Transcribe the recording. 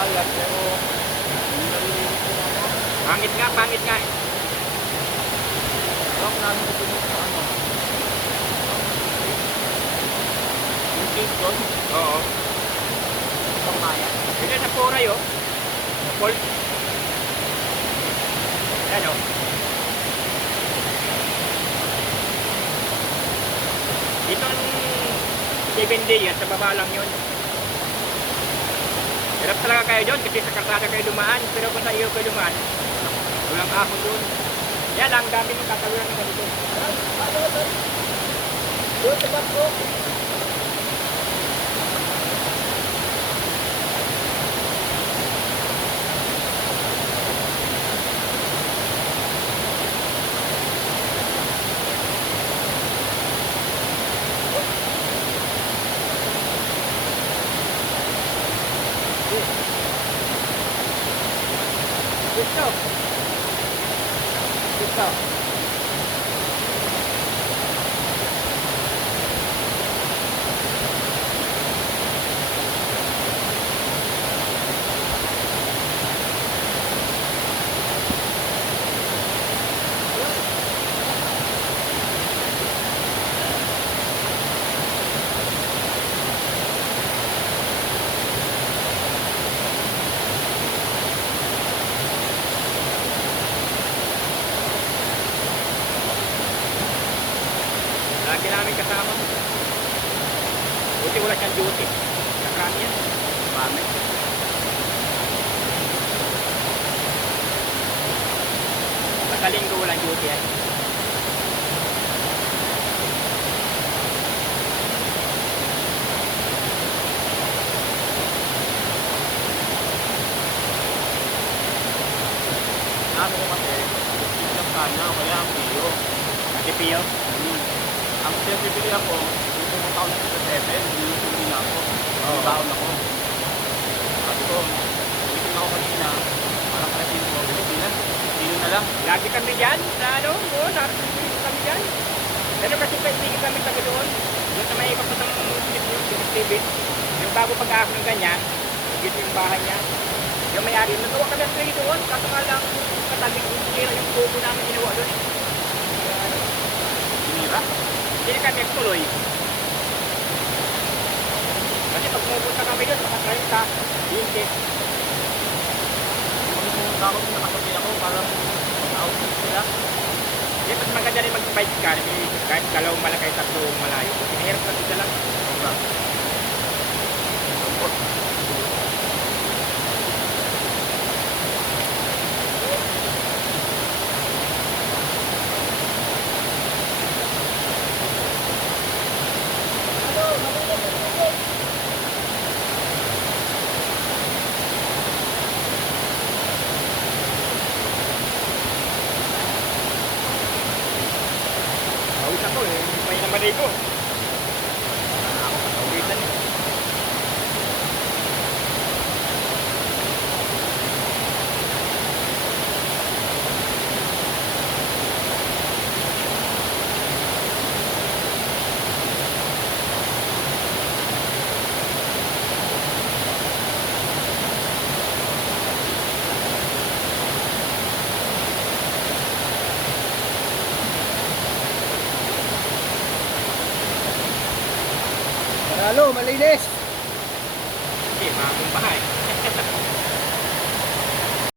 maalat, pero hindi nalilinis ko na ano. Pangit nga eh. Rock namin ko pinag sa ano. Yung cake doon, Oo. pang maya. Ito sa Puray oh. Paul. Yan oh. Dito ang 7 days sa baba lang yun. Hirap talaga kayo doon kasi sa kalsada kayo dumaan. Pero kung sa iyo kayo dumaan, walang ahon doon. Yan lang, dami ng katawiran ng ganito. Doon sa bako. Dito. Dito. Lagi namin kasama. Buti wala siyang duty. Nakrami yan. Mami. Basta linggo walang duty yan. Ano ko kasi, yung kanya, kaya ang piyo. Kasi Pio. Ang pinipili ako, yung pumunta ako sa 7, hindi na ako. Oo. Baon ako. Sabi ko, ulitin ako kanina, parang kasin ko, Pilipinas, sino na lang. Lagi kami dyan. Sa ano? Oo, narating kami dyan. Pero kasi kaitigin kami taga doon. Doon sa may kapatang slip nyo, yung TV. Yung bago pag-aako ng ganyan, dito yung bahay niya. Yung may-ari, nagawa kami ang trade doon. Kaso nga lang, katabing sira yung kubo namin ginawa doon. Sinira. Hindi na kami nagtuloy. Kasi pag pumunta kami doon, mga 30, 20. Kung pumunta ako, nakatabi ako, parang mag-outing sila. Hindi, mas maganda rin mag-bike car. Kahit dalawang malakay, tatlong malayo. Hinihirap na sila lang. Sobra. Lungkot. Pawis ako eh. May naman ko. Pawisan eh. Lalo, malinis. Sige, mga kumbahay.